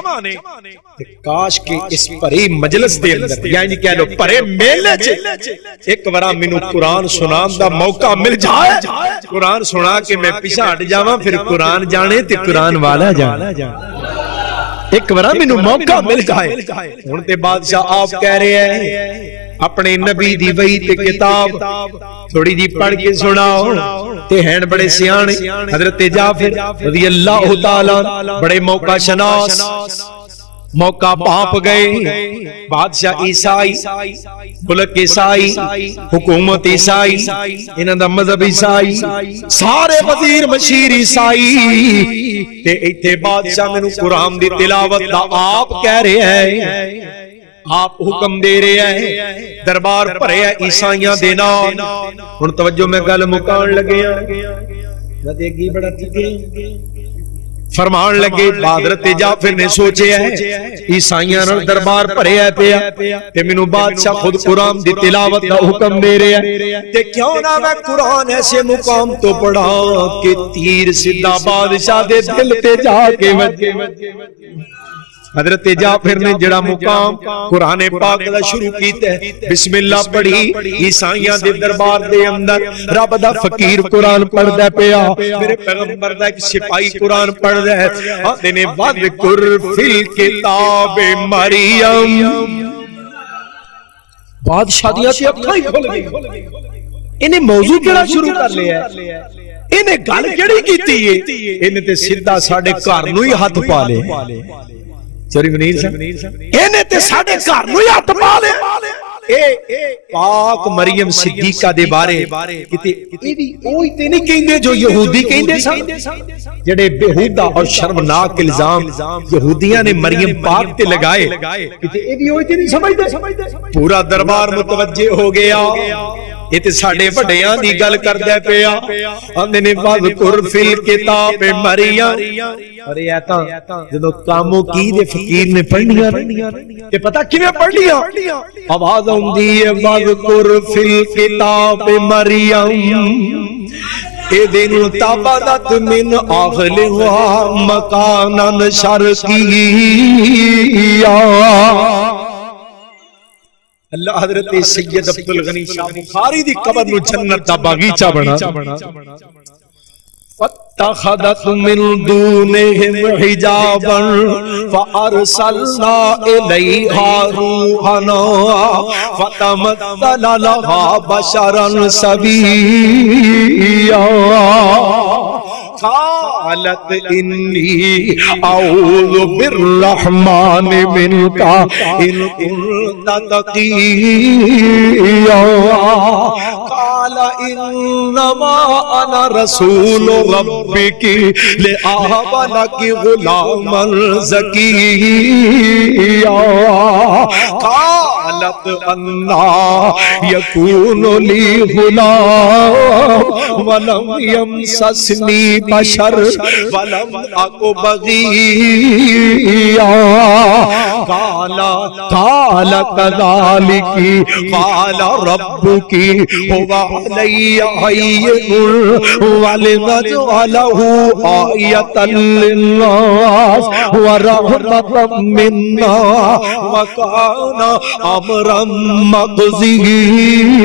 کاش کے اس بھری مجلس دے اندر یعنی کہہ لو بھرے میلے چ ایک بار مینوں قرآن سنان دا موقع مل جائے قرآن سنا کے میں پیچھے ہٹ جاواں پھر قرآن جانے تے قرآن والا جانے ایک بار مینوں موقع مل جائے ہن تے بادشاہ آپ کہہ رہے ہیں اپنے نبی دی وحی تے کتاب تھوڑی جی پڑھ کے سناؤ تے ہیں بڑے سیانے حضرت جعفر رضی اللہ تعالی بڑے موقع شناس موقع پاپ گئے بادشاہ عیسائی ملک عیسائی حکومت عیسائی انہاں دا مذہب عیسائی سارے وزیر مشیر عیسائی تے ایتھے بادشاہ مینوں قرآن دی تلاوت دا آپ کہہ رہے ہیں آپ حکم دے رہے ہیں دربار بھرے عیسائیاں دے نال ہن توجہ میں گل مکان لگے میں دیکھی بڑا ٹھیک فرمان لگے حضرت جعفر نے سوچے ہے عیسائیاں نال دربار بھریا پیا تے مینوں بادشاہ خود قرآن دی تلاوت دا حکم دے رہے ہیں تے کیوں نہ میں قرآن ایسے مقام تو پڑھا کہ تیر سیدھا بادشاہ دے دل تے جا کے وجے حضرت جعفر نے جڑا مقام قرآن پاک دا شروع کیتے ہیں بسم اللہ پڑھی عیسائیاں دے دربار دے اندر رب دا فقیر قرآن پڑھ دے پیا میرے پیغمبر دا ایک سپاہی قرآن پڑھ دے آتے نے وَذْكُرْ فِي الْكِتَابِ مَرِيَمْ بادشاہ دیا تے اپنا ہی کھول گئی انہیں موضوع کیڑا شروع کر لیا ہے انہیں گل کیڑی کیتی ہے انہیں تے سیدھا ساڑھے کارنو ہی ہاتھ پا لے چوری منیر صاحب انہیں تے ساڑھے گھر نو ہاتھ پا لے پاک مریم صدیقہ دے بارے کتے اے بھی اوہی تے نہیں کہندے جو یہودی کہندے سن جڑے بےہودہ اور شرمناک الزام یہودیاں نے مریم پاک تے لگائے کتے اے بھی اوہی تے نہیں سمجھدے پورا دربار متوجہ ہو گیا یہ تے ساڑھے بڑیاں دی گل کر دے پیا اندھے نے وَذْكُرْ فِي الْكِتَابِ مریم اور یہ آتا جدو کاموں کی دے فقیر نے پڑھنیا یہ پتہ کیویں پڑھ لیا آواز ہوندی ہے وَذْكُرْ فِي الْكِتَابِ مریم اِذٍ تَبَذَتْ مِنْ أَهْلِهَا مَكَانًا شَرْقِيًّا اللہ حضرت سید عبدالغنی شاہ بخاری دی قبر نو جنت دا باغیچہ بنا فاتخذت من دونہم حجابا فارسلنا الیہا روحنا فتمثل لها بشرا سویا قالت انی اعوذ بالرحمن منک ان کنت تقیا قال انما انا رسول ربک لأہب لک غلاما زکیا قالت انا یکون لی غلام ولم یمسسنی بشر ولم اکو بغیا قال کذالکی قال ربکی هو علی حین ولنجعلہ آیۃ للناس ورحمۃ منا وکان امرا مقضیا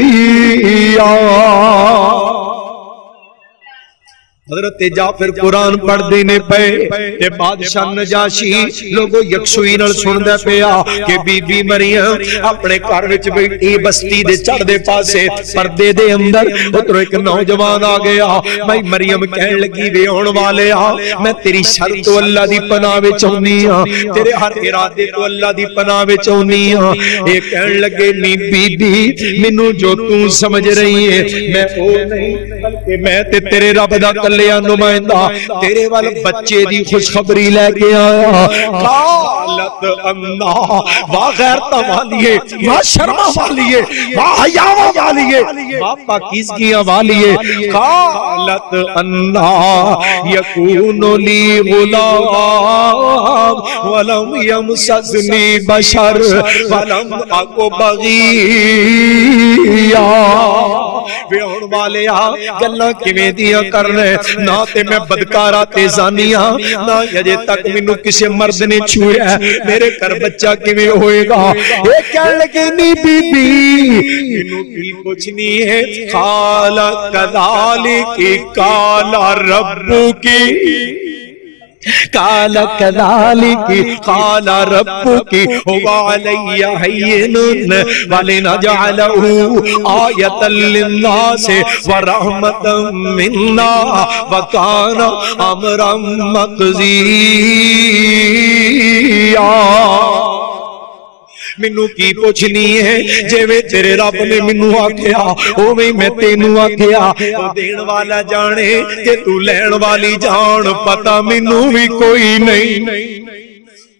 حضرت جعفر قرآن پڑھ دینے پہ تے بادشاہ نجاشی لوگوں یکسوئی نال سن دے پیا کہ بی بی مریم اپنے گھر وچ بیٹھی بستی دے چڑھ دے پاسے پردے دے اندر اترو ایک نوجوان آ گیا میں مریم کہن لگی وے ہون والے میں تیری شر تو اللہ دی پناہ وچ آونی ہاں تیرے ہر ارادے تو اللہ دی پناہ وچ آونی ہاں اے کہن لگے نی بی بی مینوں جو تو سمجھ رہی ہے میں او نہیں بلکہ میں تے تیرے رب دا نمائندہ تیرے والے بچے دی خوشخبری لے کے آیا قالت انا وا غیرت والیے وا شرما والیے وا حیا والیے وا پاکیزگیاں والیے قالت انا یکون لی غلام ولم یمسسنی بشر ولم اکو بغیا بیون والے گلاں کیویں دیاں کر رہے نہ تے میں بدکارا تے زانیاں نہ اجے تک مینوں کسے مرد نے چھویا میرے گھر بچہ کیویں ہوئے گا اے کہن لگے نی بی بی مینوں کی پوچھنی ہے قال کذالک قال ربک قال كذلك قال ربك هو علي هين ولنجعله آية للناس ورحمة منا وكان أمرا مقضيا منو کی پوچھنی ہے جیویں تیرے رب نے منو آکھیا اوویں میں تینوں آکھیا او دین والا جانے کہ تو لین والی جان پتہ منو بھی کوئی نہیں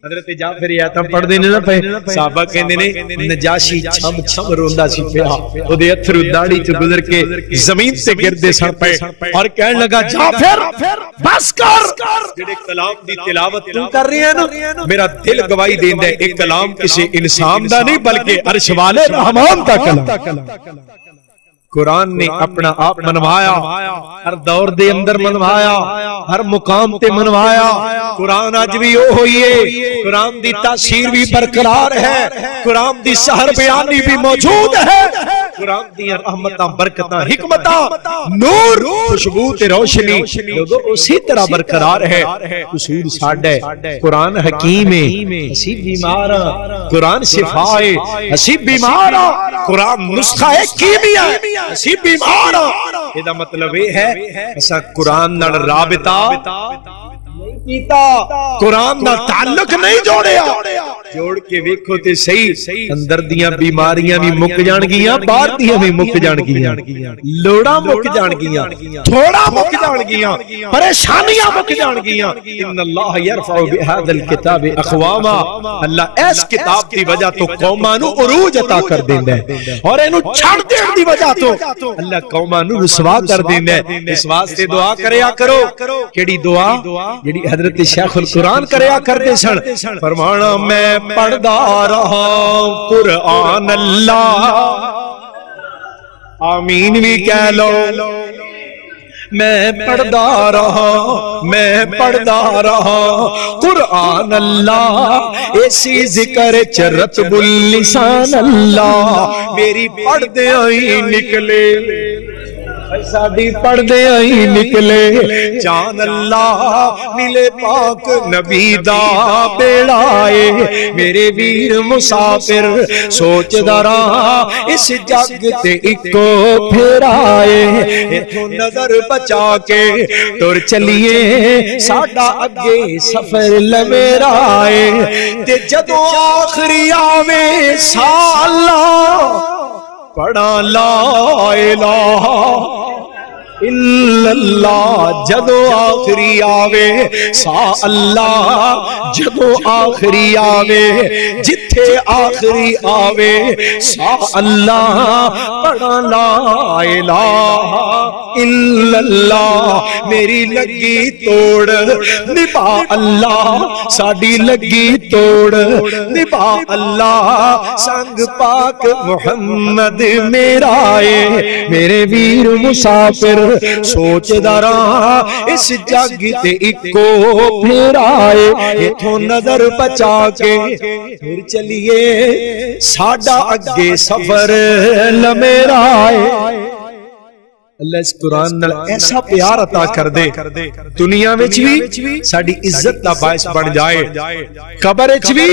حضرت جعفر آیتاں پڑھ دینے نہ پے صحابہ کہندے نے نجاشی چھم چھم روندا سی پیا او دے اتھرو داڑھی تو گزر کے زمین سے گردے سڑ پے اور کہنے لگا جعفر بس کر جڑے کلام دی تلاوت تو کر رہے ہیں نا میرا دل گواہی دیندا ہے ایک کلام کسی انسان دا نہیں بلکہ عرش والے رحمان دا کلام قرآن نے اپنا آپ منوایا ہر دور دے اندر منوایا ہر مقام تے منوایا قرآن آج بھی وہ ہوئی ہے قرآن دی تاثیر بھی برقرار ہے قرآن دی سحر بیانی بھی موجود ہے قرآن دی رحمتاں برکتاں حکمتاں نور خوشبو تے روشنی اسی طرح برقرار ہے اصول ساڈے قرآن حکیم ہے اسی بیمار قرآن شفا ہے اسی بیمار قرآن نسخہ ہے کیمیا اسی بیمار یہ دا مطلب یہ ہے ایسا قرآن نال رابطہ نہیں کیتا قرآن نال تعلق نہیں جوڑیا جوڑ کے ویکھو تے صحیح اندر دیاں بیماریاں بھی مک جان گیاں باہر دیاں بھی مک جان گیاں لوڑاں مک جان گیاں تھوڑا مک جان گیاں پریشانیاں مک جان گیاں ان اللہ یرفع بہذا الکتاب اقواما اللہ اس کتاب دی وجہ تو قوماں نو عروج عطا کر دیندا ہے اور اینو چھڑ دین دی وجہ تو اللہ قوماں نو رسوا کر دیندا ہے اس واسطے دعا کریا کرو کیڑی دعا جڑی حضرت شیخ القرآن کریا کردے سن فرمانا میں پڑھدا رہا قرآن اللہ آمین بھی کہہ لو میں پڑھدا رہا قرآن اللہ ایسی ذکر رتب اللسان اللہ میری پڑھ دے آئی نکلے ساڑی پڑھ دے آئی نکلے جان اللہ ملے پاک نبی دا بیڑائے میرے ویر مسافر سوچ دارا اس جگ تے اکو پھیرائے ایتھوں نظر بچا کے تر چلیے ساڑا اگے سفر لمیرائے تے جدو آخری آوے سالہ پڑھا لا الہ الا اللہ جدو آخری آوے سا اللہ جدو آخری آوے جتھے آخری آوے سا اللہ پڑھا لا الہ الا اللہ میری لگی توڑ نبا اللہ ساڑی لگی توڑ نبا اللہ سنگ پاک محمد میرائے میرے ویر مسافر سوچ دارا اس جگ تے اکو پھیرائے ایتھوں نظر بچا کے پھر چلیے ساڑا اگے سفر لمیرائے اللہ اس قرآن نال ایسا پیار عطا کر دے دنیا میں بھی ساڑی عزت دا باعث بن جائے قبر بھی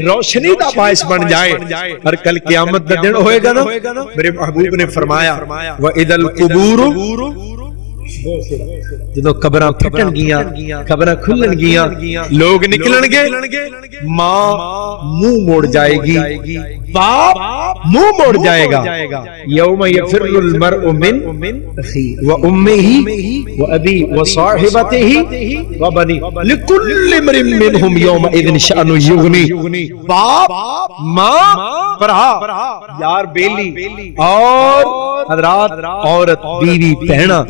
روشنی دا باعث بن جائے اور کل قیامت دا دن ہوئے گا نا میرے محبوب نے فرمایا وَإِذَا الْقُبُورُ جدو قبران پھٹن گیاں قبران کھلن گیاں لوگ نکلن گے ماں منہ موڑ جائے گی باپ منہ موڑ جائے گا یوم یفر المرء من وامه وابی وصاحبته وبنی لکل امرئ منهم یومئذ شأن یغنی باپ ماں برا یار بیلی اور حضرات عورت بیوی بہنا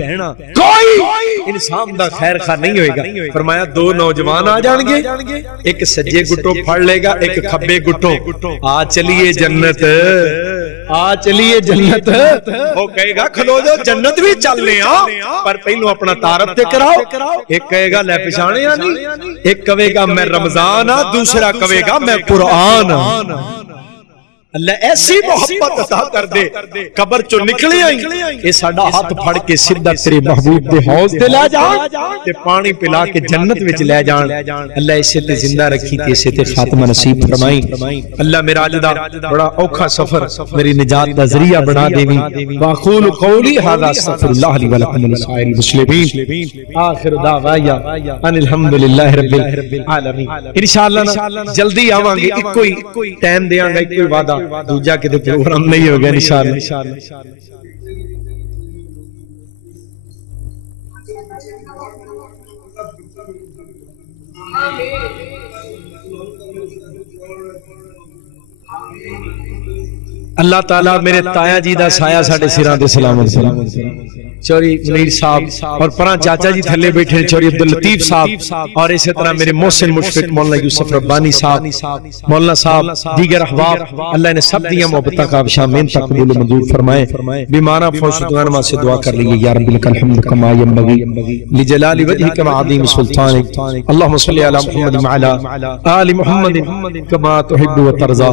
کوئی انسان دا خیر خواہ نہیں ہوئے گا فرمایا دو نوجوان آ جان گے ایک سجے گٹو پھڑ لے گا ایک کھبے گٹو آ چلیے جنت آ چلیے جنت وہ کہے گا کھلو جو جنت بھی چلنے پر پہلو اپنا تعارف تے کراؤ ایک کہے گا لے پچھانے آنی ایک کہے گا میں رمضان دوسرا کہے گا میں قرآن اللہ ایسی محبت عطا کر دے قبر چو نکلے آئیں اے ساڑا ہاتھ پھڑ کے سدھا تیرے محبوب دے حوض دے لے جان تے پانی پلا کے جنت وچ لے جان اللہ اسے تے زندہ رکھی تے اسے تے خاتمہ نصیب فرمائیں اللہ میرا اجدہ بڑا اوکھا سفر میری نجات دا ذریعہ بنا دیویں واقول قولی هذا استغفر اللہ لی ولکم ولسائر المسلمین آخر دعوایا ان الحمدللہ رب العالمین انشاءاللہ جلدی آوان گے کوئی ٹائم دیاں گا کوئی وعدہ دوجہ کے پروگرام نہیں ہوگا انشاءاللہ اللہ تعالیٰ میرے تایا جی دا سایہ ساڑھے سیران دے سلامت چوری منیر صاحب اور پران چاچا جی تھلے بیٹھے چوری عبداللطیف صاحب اور اسی طرح میرے محسن مشفق مولانا یوسف ربانی صاحب مولانا صاحب دیگر احباب اللہ نے سب دیا محبتہ کا ابشاہ مین تک قبول منظور فرمائے بیمارہ فوشتوان ماں سے دعا کر لیے یا رب لک الحمد کما ینبغی لجلال وجہک وعظیم سلطانک اللہم صلی علی محمد وعلی آل محمد کما تحب و ترضا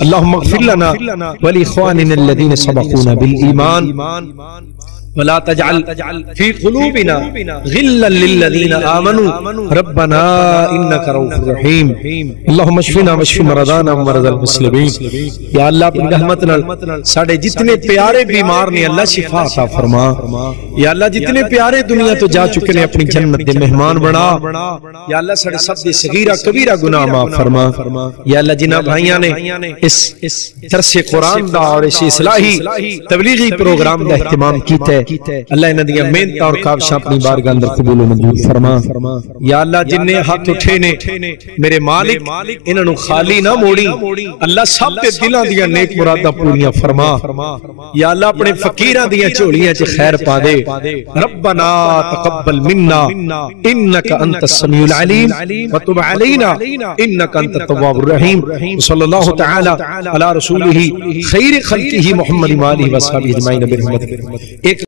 اللہم اغفر لنا ولی اخواننا الذین سبقونا بالایمان ولا تجعل في قلوبنا غلا للذين آمنوا ربنا إنك رؤوف رحيم اللهم اشفنا واشف مرضانا ومرضى المسلمين یا اللہ اپنی رحمت نال ساڑے جتنے پیارے بیمار نے اللہ شفا عطا فرما یا اللہ جتنے پیارے دنیا تو جا چکے نے اپنی جنت دے مہمان بنا یا اللہ ساڑے سب دے صغیرہ کبیرہ گناہ معاف فرما یا اللہ جنہ بھائیاں نے اس درس قرآن دا اور اس اصلاحی تبلیغی پروگرام دا اہتمام کیتا ہے اللہ انہاں دیاں محنتاں اور کاوشاں اپنی بارگاہ اندر قبول و منظور فرما یا اللہ جن نے ہاتھ اٹھے نے میرے مالک انہاں نو خالی نہ موڑی اللہ سب دے دلاں دیاں نیک مراداں پوریاں فرما یا اللہ اپنے فقیراں دیاں جھولیاں چ خیر پا دے ربنا تقبل منا انک انت السمیع العلیم وتب علینا انک انت التواب الرحیم صلی اللہ تعالی علی رسولہ خیر خلقہ محمد و آلہ و صحبہ اجمعین برحمتک.